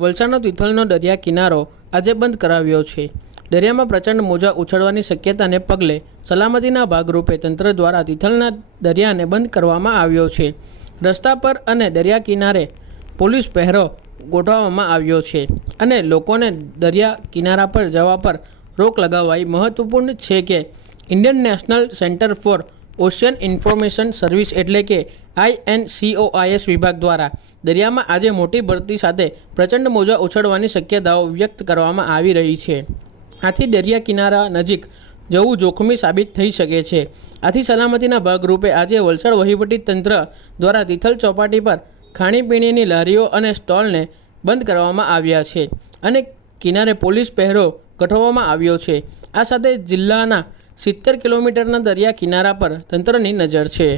વલસાડનો તિથલનો દરિયા કિનારો આજે બંધ કરાવ્યો છે. દરિયામાં પ્રચંડ મોજા ઉછળવાની શક્યતાને પગલે સલામતીના ભાગરૂપે તંત્ર દ્વારા તિથલના દરિયાને બંધ કરવામાં આવ્યો છે. રસ્તા પર અને દરિયા કિનારે પોલીસ પહેરો ગોઠવવામાં આવ્યો છે અને લોકોને દરિયા કિનારા પર જવા પર રોક લગાવવાઈ મહત્વપૂર્ણ છે કે Indian National Centre for Ocean Information Service એટલે કે આઈએનસીઓઆઈએસ વિભાગ દ્વારા દરિયામાં આજે મોટી ભરતી સાથે પ્રચંડ મોજા ઉછળવાની શક્યતાઓ વ્યક્ત કરવામાં આવી રહી છે. આથી દરિયા કિનારા નજીક જવું જોખમી સાબિત થઈ શકે છે. આથી સલામતીના ભાગરૂપે આજે વલસાડ વહીવટી તંત્ર દ્વારા તિથલ ચોપાટી પર ખાણીપીણીની લારીઓ અને સ્ટોલને બંધ કરવામાં આવ્યા છે અને કિનારે પોલીસ પહેરો ગઠવવામાં આવ્યો છે. આ સાથે જિલ્લાના સિત્તેર કિલોમીટરના દરિયા કિનારા પર તંત્રની નજર છે.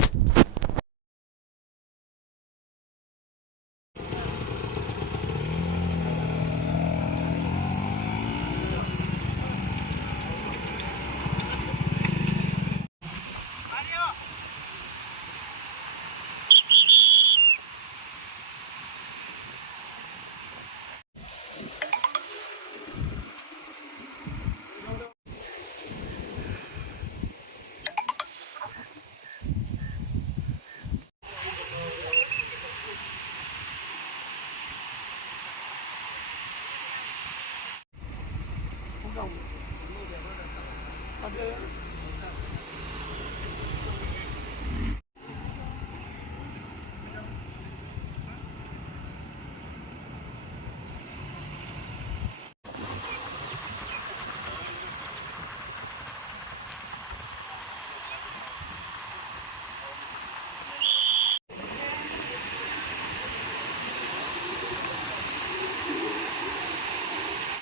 안 돼요?